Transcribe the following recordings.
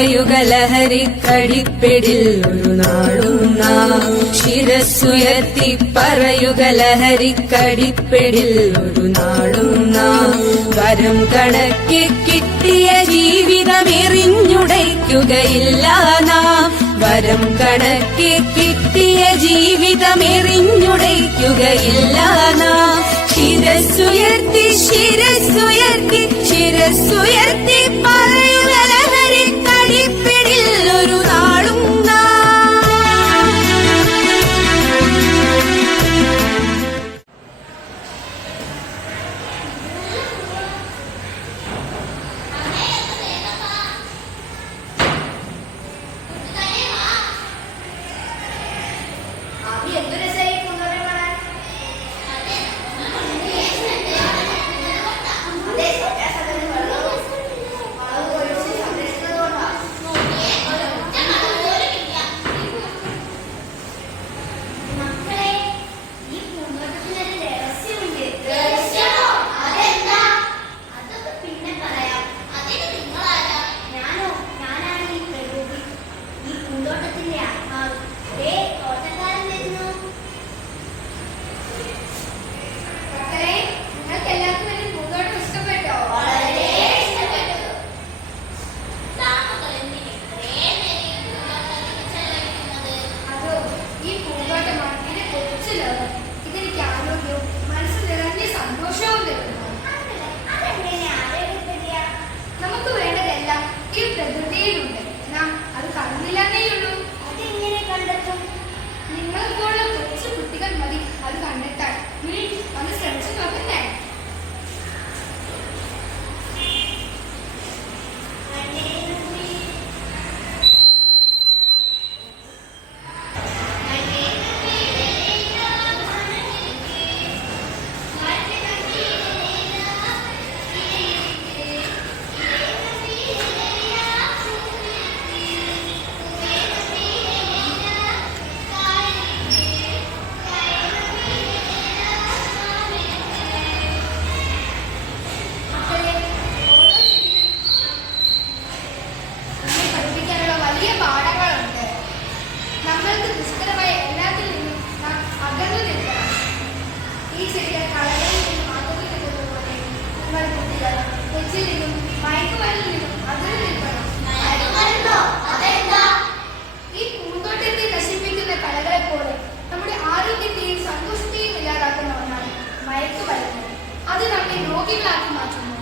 പറയുകലഹരിക്കടിപ്പിടിൽ ഒരു നാളും നാം. ശിരസ്സുയർത്തി പറയുകലഹരിക്കടിപ്പിടിൽ ഒരു നാടും നാം. വരം കണക്ക് കിട്ടിയ ജീവിതമെറിഞ്ഞുടയ്ക്കുകയില്ല നാം. വരം കണക്ക് കിട്ടിയ ജീവിതമെറിഞ്ഞുടയ്ക്കുകയില്ല നാം. രോഗികളാക്കി മാറ്റുന്നു.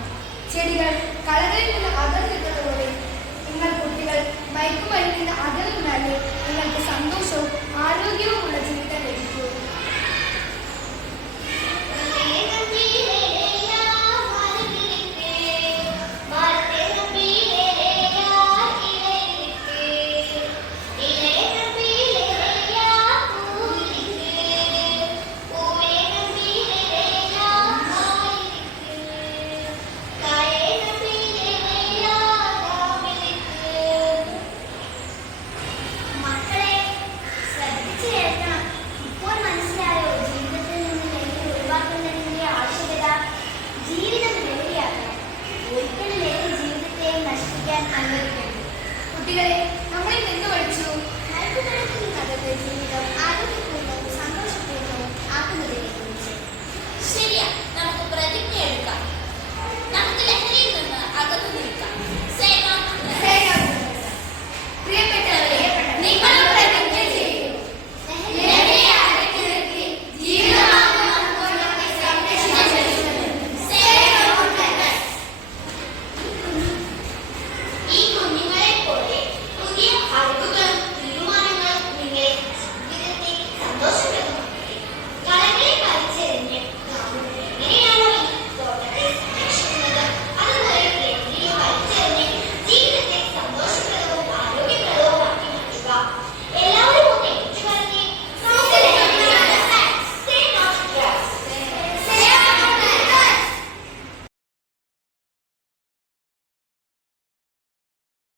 ചെടികൾ കളകളിൽ നിന്ന് today